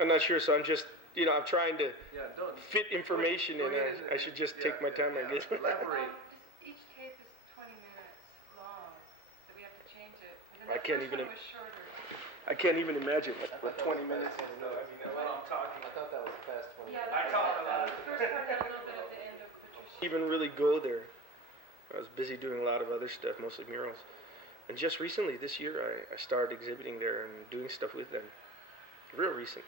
I'm not sure, so I'm just, I'm trying to don't fit information in. I should just take my time, I guess. Elaborate. Each tape is 20 minutes long, so we have to change it. And I can't even. Was shorter. I can't even imagine what 20 minutes is. Though. I mean, while I'm talking. I thought that was past 20 minutes. Yeah, I talked a lot. The first part got a little bit at the end of Patricia. Even really go there. I was busy doing a lot of other stuff, mostly murals. And just recently, this year, I started exhibiting there and doing stuff with them. Real recent.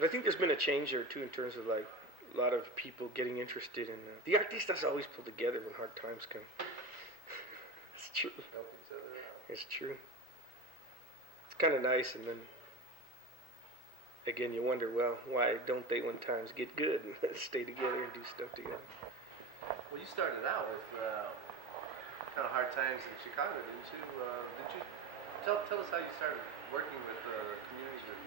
But I think there's been a change there too in terms of like a lot of people getting interested in the artistas always pull together when hard times come. It's true. Help each other out. It's true. It's kind of nice, and then again you wonder, well, why don't they when times get good and stay together and do stuff together? Well, you started out with kind of hard times in Chicago, didn't you? Tell us how you started working with community groups.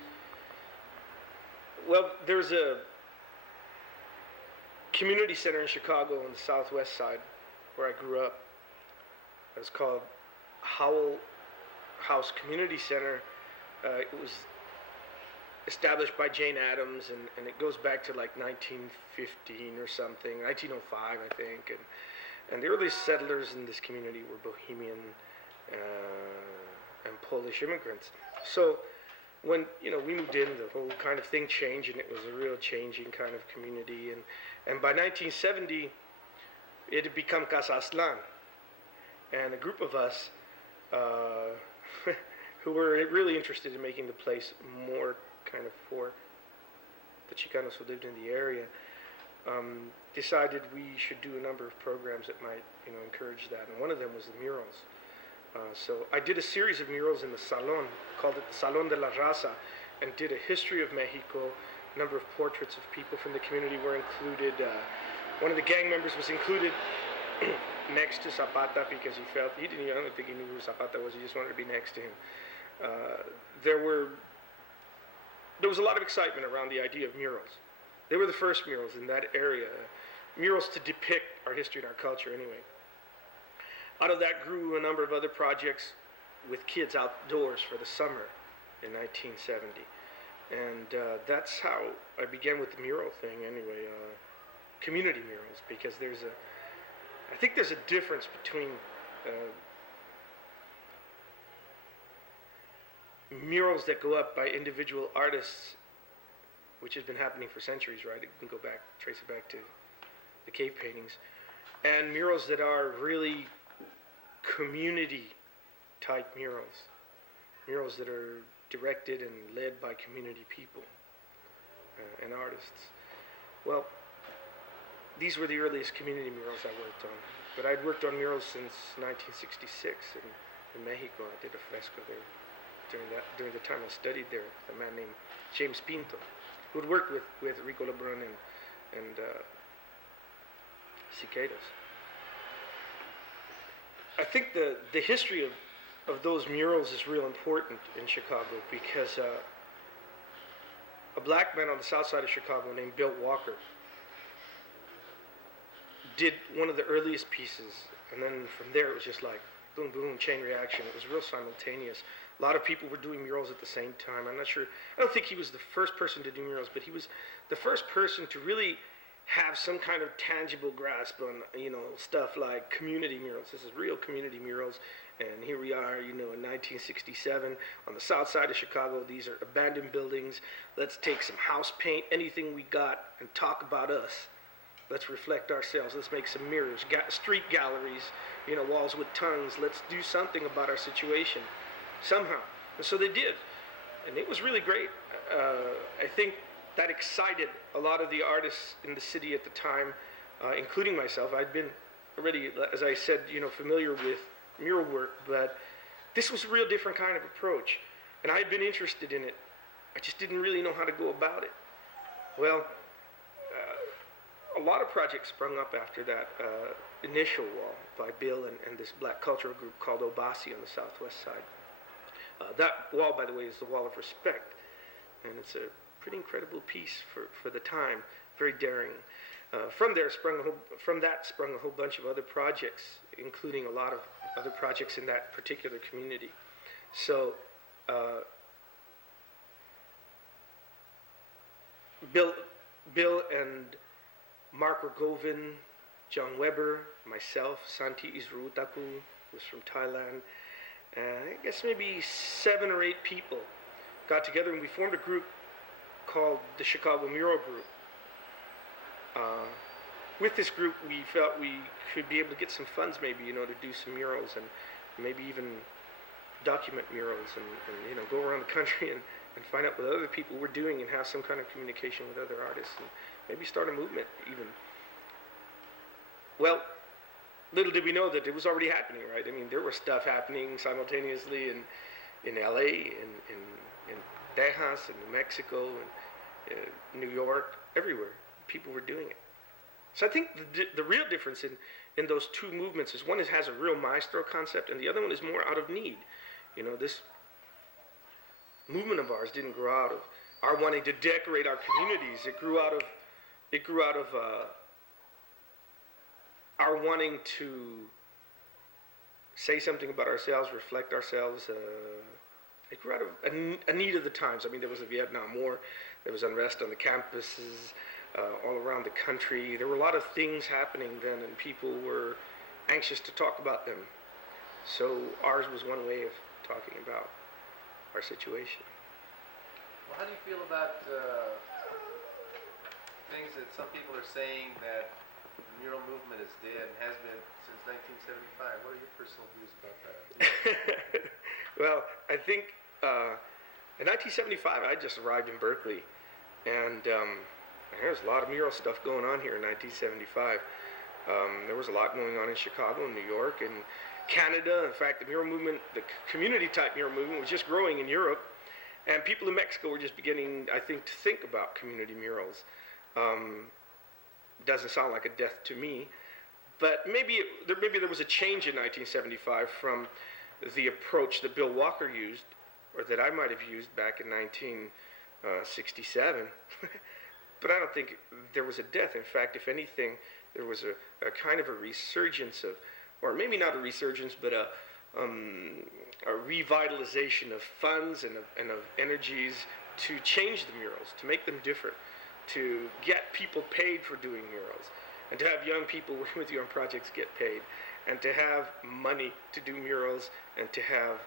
Well, there's a community center in Chicago on the southwest side where I grew up. It's called Howell House Community Center. It was established by Jane Addams, and it goes back to like 1915 or something, 1905, I think. And the earliest settlers in this community were Bohemian and Polish immigrants. So when we moved in, the whole kind of thing changed, and it was a real changing kind of community. And by 1970, it had become Casa Aztlán, and a group of us who were really interested in making the place more kind of for the Chicanos who lived in the area, decided we should do a number of programs that might encourage that, and one of them was the murals. So I did a series of murals in the Salon, called it the Salón de la Raza, and did a history of Mexico. A number of portraits of people from the community were included. One of the gang members was included next to Zapata because I don't think he knew who Zapata was, he just wanted to be next to him. There was a lot of excitement around the idea of murals. They were the first murals in that area, murals to depict our history and our culture anyway. Out of that grew a number of other projects with kids outdoors for the summer in 1970. And that's how I began with the mural thing anyway, community murals, because I think there's a difference between murals that go up by individual artists, which has been happening for centuries, right? You can trace it back to the cave paintings, and murals that are really community type murals that are directed and led by community people and artists. Well, these were the earliest community murals I worked on, but I'd worked on murals since 1966 in Mexico. I did a fresco there during the time I studied there with a man named James Pinto, who had worked with Rico Lebrun and Siqueiros. I think the history of those murals is real important in Chicago because a black man on the south side of Chicago named Bill Walker did one of the earliest pieces, and then from there it was just like boom, boom, chain reaction. It was real simultaneous. A lot of people were doing murals at the same time. I don't think he was the first person to do murals, but he was the first person to really have some kind of tangible grasp on, stuff like community murals. This is real community murals, and here we are, in 1967 on the south side of Chicago. These are abandoned buildings. Let's take some house paint, anything we got, and talk about us. Let's reflect ourselves. Let's make some mirrors, street galleries, walls with tongues. Let's do something about our situation somehow. And so they did, and it was really great. I think that excited a lot of the artists in the city at the time, including myself. I'd been already, as I said, familiar with mural work, but this was a real different kind of approach, and I had been interested in it. I just didn't really know how to go about it. Well, a lot of projects sprung up after that initial wall by Bill and this black cultural group called Obasi on the southwest side. That wall, by the way, is the Wall of Respect, and it's a pretty incredible piece for the time, very daring. From that sprung a whole bunch of other projects, including a lot of other projects in that particular community. So Bill, Bill and Mark Rogovin, John Weber, myself, Santi Isrutaku, who's from Thailand, and I guess maybe 7 or 8 people got together and we formed a group called the Chicago Mural Group. With this group, we felt we could be able to get some funds, maybe, to do some murals and maybe even document murals and go around the country and find out what other people were doing and have some kind of communication with other artists and maybe start a movement even. Well, little did we know that it was already happening, right? I mean, there was stuff happening simultaneously in LA, in Texas, in New Mexico, and New York, everywhere. People were doing it. So I think the real difference in those two movements is one has a real maestro concept and the other one is more out of need. This movement of ours didn't grow out of our wanting to decorate our communities. It grew out of our wanting to say something about ourselves, reflect ourselves. It grew out of a need of the times. I mean, there was the Vietnam War, there was unrest on the campuses, all around the country. There were a lot of things happening then, and people were anxious to talk about them. So ours was one way of talking about our situation. Well, how do you feel about things that some people are saying that the mural movement is dead and has been since 1975? What are your personal views about that? Well, I think in 1975, I just arrived in Berkeley, and there's a lot of mural stuff going on here in 1975. There was a lot going on in Chicago and New York and Canada. In fact, the mural movement, the community-type mural movement was just growing in Europe, and people in Mexico were just beginning, I think, to think about community murals. Doesn't sound like a death to me, but maybe there was a change in 1975 from the approach that Bill Walker used, or that I might have used back in 1967. But I don't think there was a death. In fact, if anything, there was a kind of a resurgence of, or maybe not a resurgence, but a revitalization of funds and of energies to change the murals, to make them different, to get people paid for doing murals, and to have young people working with you on projects get paid, and to have money to do murals, and to have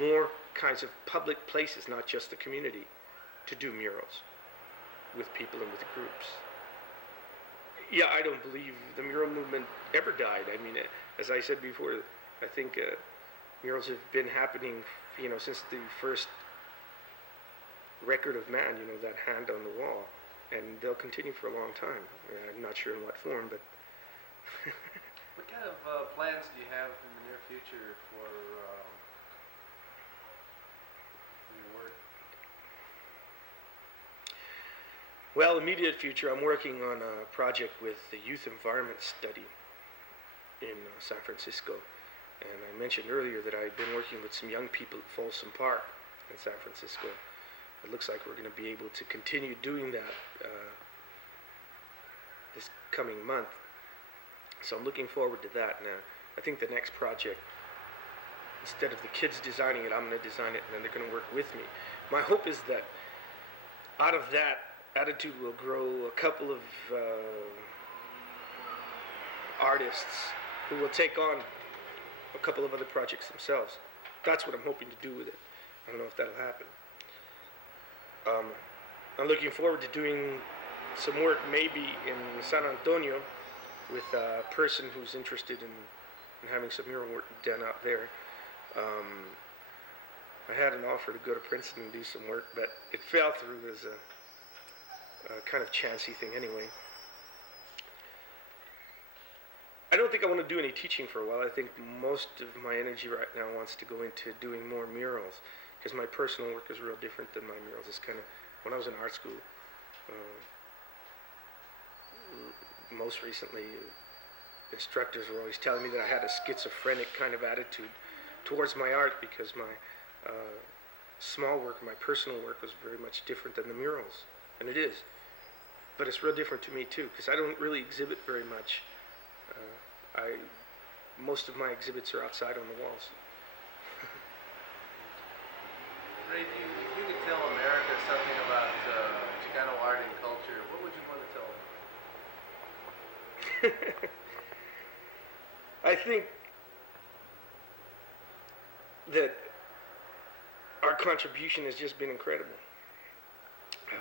more kinds of public places, not just the community, to do murals with people and with groups. Yeah, I don't believe the mural movement ever died. I mean, as I said before, I think murals have been happening, since the first record of man, that hand on the wall, and they'll continue for a long time. I'm not sure in what form, but. What kind of plans do you have in the near future for your work? Well, immediate future, I'm working on a project with the Youth Environment Study in San Francisco. And I mentioned earlier that I've been working with some young people at Folsom Park in San Francisco. It looks like we're going to be able to continue doing that this coming month. So I'm looking forward to that. Now, I think the next project, instead of the kids designing it, I'm going to design it, and then they're going to work with me. My hope is that out of that attitude will grow a couple of artists who will take on a couple of other projects themselves. That's what I'm hoping to do with it. I don't know if that'll happen. I'm looking forward to doing some work maybe in San Antonio with a person who's interested in having some mural work done out there. I had an offer to go to Princeton and do some work, but it fell through as a kind of chancy thing anyway. I don't think I want to do any teaching for a while. I think most of my energy right now wants to go into doing more murals, because my personal work is real different than my murals. It's kind of, when I was in art school, most recently, instructors were always telling me that I had a schizophrenic kind of attitude towards my art, because my small work, my personal work, was very much different than the murals, and it is. But it's real different to me too, because I don't really exhibit very much. Most of my exhibits are outside on the walls. Ray, if you could tell America something about Chicano art and culture, what would you want to tell them? I think that our contribution has just been incredible. I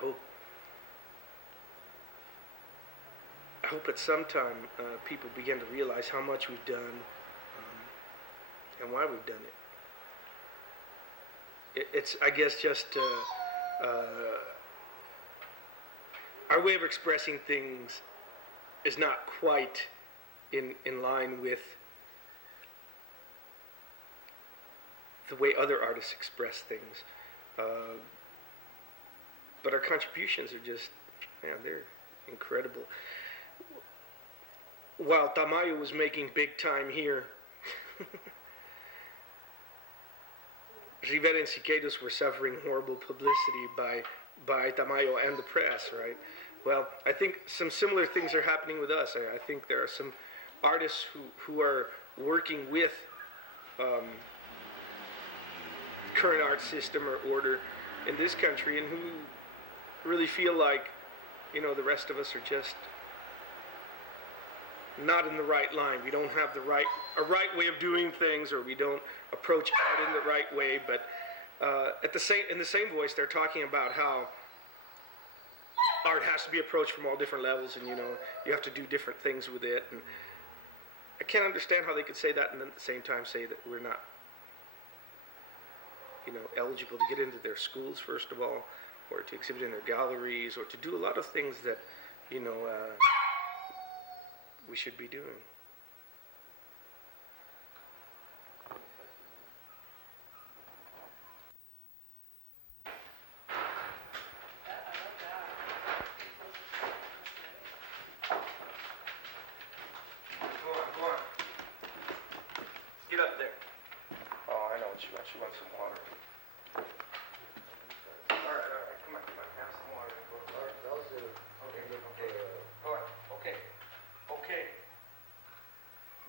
hope at some time people begin to realize how much we've done and why we've done it. It's, I guess, just our way of expressing things is not quite in line with the way other artists express things. But our contributions are just, man, they're incredible. While Tamayo was making big time here, Rivera and Siqueiros were suffering horrible publicity by Tamayo and the press, right? Well, I think some similar things are happening with us. I think there are some artists who are working with current art system or order in this country and who really feel like, you know, the rest of us are just not in the right line. We don't have a right way of doing things, or we don't approach art in the right way. But in the same voice, they're talking about how art has to be approached from all different levels, and you know, you have to do different things with it. And I can't understand how they could say that and then at the same time say that we're not, you know, eligible to get into their schools, first of all, or to exhibit in their galleries, or to do a lot of things that, you know, we should be doing. Go on. Get up there. Oh, I know what she wants. She wants some water. All right. Come on. Have some water. All right, that was it. Okay. Go on. Okay.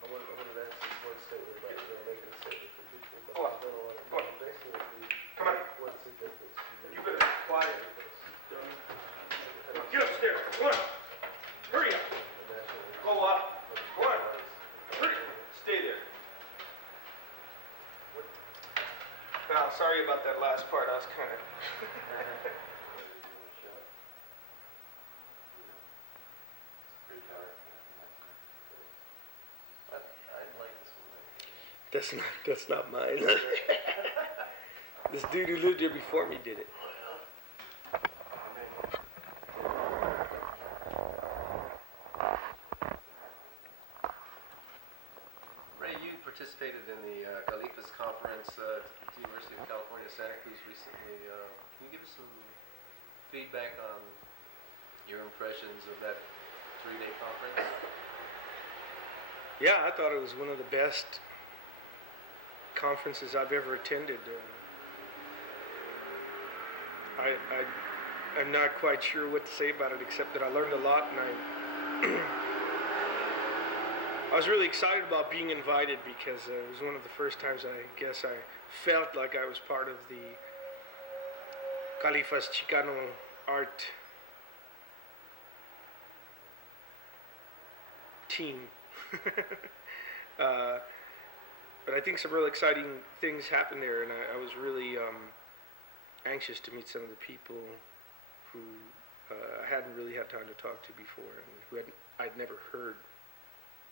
I wanted to ask you one statement about making a statement for people. Go on. Basically, Come on. what's the difference? You better be quiet. Get upstairs. Come on. Hurry up. Go up. Go on. Hurry. Stay there. Now, sorry about that last part. I was kind of... That's not mine. This dude who lived here before me did it. Ray, you participated in the Califas conference at the University of California, Santa Cruz recently. Can you give us some feedback on your impressions of that 3-day conference? Yeah, I thought it was one of the best conferences I've ever attended. I'm not quite sure what to say about it, except that I learned a lot, and I was really excited about being invited because it was one of the first times I guess I felt like I was part of the Califas Chicano art team. But I think some real exciting things happened there, and I was really anxious to meet some of the people who I hadn't really had time to talk to before, and who I'd never heard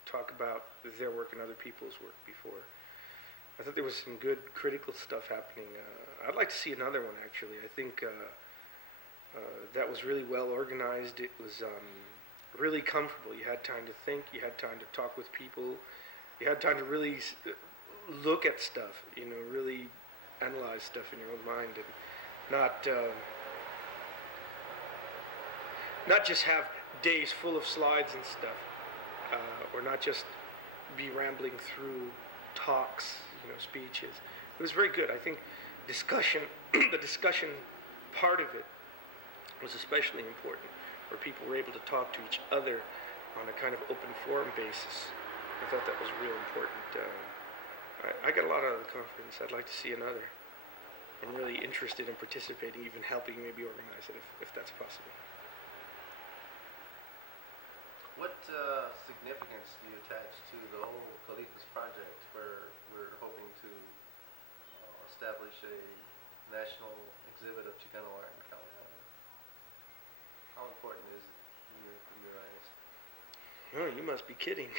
talk about their work and other people's work before. I thought there was some good critical stuff happening. I'd like to see another one, actually. I think that was really well organized. It was really comfortable. You had time to think. You had time to talk with people. You had time to really look at stuff, you know, really analyze stuff in your own mind, and not just have days full of slides and stuff, or not just be rambling through talks, you know, speeches. It was very good. I think discussion, the discussion part of it was especially important, where people were able to talk to each other on a kind of open forum basis. I thought that was real important. I got a lot out of the conference. I'd like to see another. I'm really interested in participating, even helping maybe organize it if that's possible. What significance do you attach to the whole Califas project, where we're hoping to establish a national exhibit of Chicano art in California? How important is it in your eyes? Oh, you must be kidding.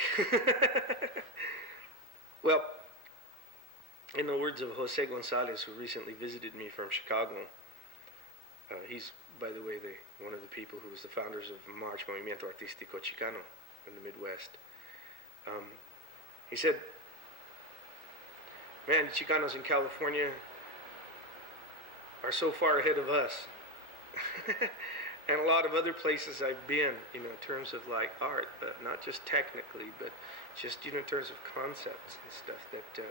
Well, in the words of Jose Gonzalez, who recently visited me from Chicago, he's, by the way, one of the people who was the founders of March Movimiento Artístico Chicano in the Midwest. He said, man, Chicanos in California are so far ahead of us. And a lot of other places I've been, in terms of like art, but not just technically, but just, in terms of concepts and stuff that,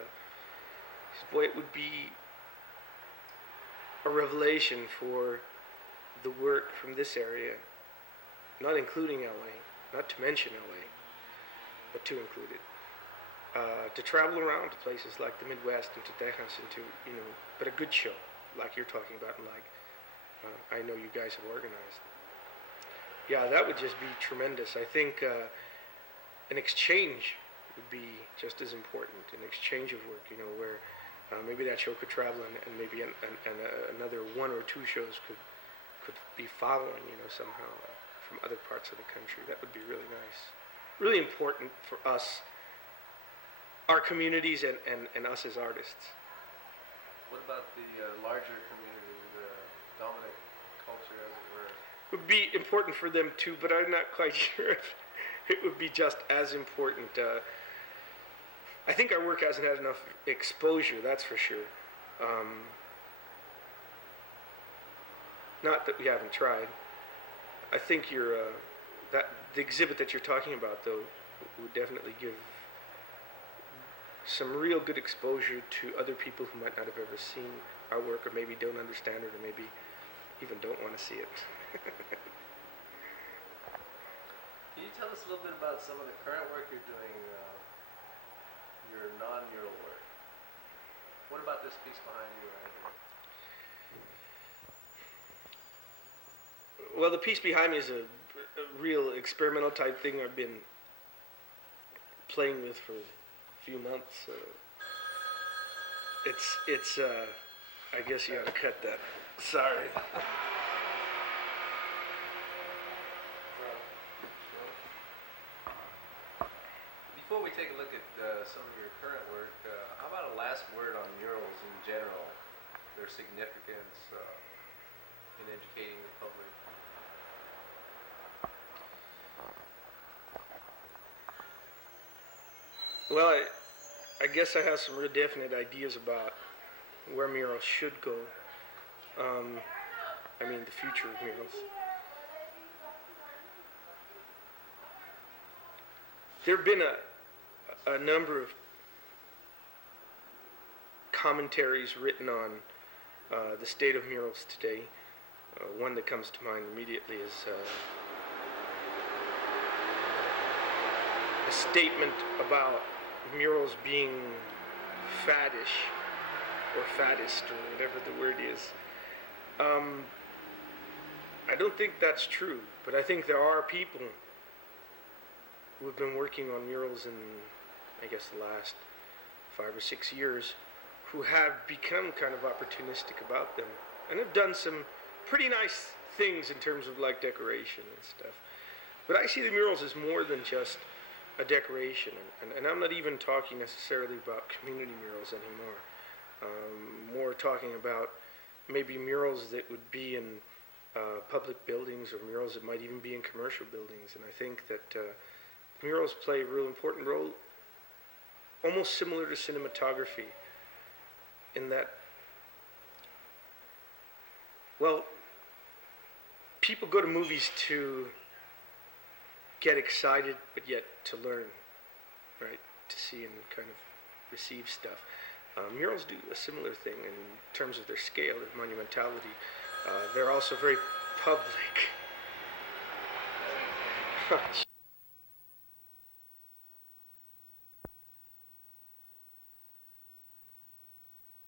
boy, it would be a revelation for the work from this area, not including LA, not to mention LA, but to include it. To travel around to places like the Midwest and to Texas and to, but a good show, like you're talking about, and like I know you guys have organized. Yeah, that would just be tremendous. I think an exchange would be just as important, an exchange of work, where maybe that show could travel and maybe another one or two shows could be following, somehow from other parts of the country. That would be really nice. Really important for us, our communities, and us as artists. What about the larger community, the dominant culture, as it were? It would be important for them too, but I'm not quite sure if it would be just as important. I think our work hasn't had enough exposure, that's for sure. Not that we haven't tried. I think the exhibit that you're talking about, though, would definitely give some real good exposure to other people who might not have ever seen our work, or maybe don't understand it, or maybe even don't want to see it. Can you tell us a little bit about some of the current work you're doing, your non-mural work? What about this piece behind you right here? Well, the piece behind me is a real experimental type thing I've been playing with for a few months. It's I guess you gotta cut that. Sorry. Before we take a look at some of your current work, how about a last word on murals in general, their significance in educating the public? Well, I guess I have some real definite ideas about where murals should go. I mean, the future of murals. There have been a number of commentaries written on the state of murals today. One that comes to mind immediately is a statement about murals being faddish or faddist or whatever the word is. I don't think that's true, but I think there are people who have been working on murals in, I guess, the last 5 or 6 years, who have become kind of opportunistic about them and have done some pretty nice things in terms of like decoration and stuff. But I see the murals as more than just a decoration, and I'm not even talking necessarily about community murals anymore. More talking about maybe murals that would be in public buildings, or murals that might even be in commercial buildings. And I think that murals play a real important role, almost similar to cinematography, in that, well, people go to movies to get excited, but yet to learn, right? To see and kind of receive stuff. Murals do a similar thing in terms of their scale, their monumentality. They're also very public.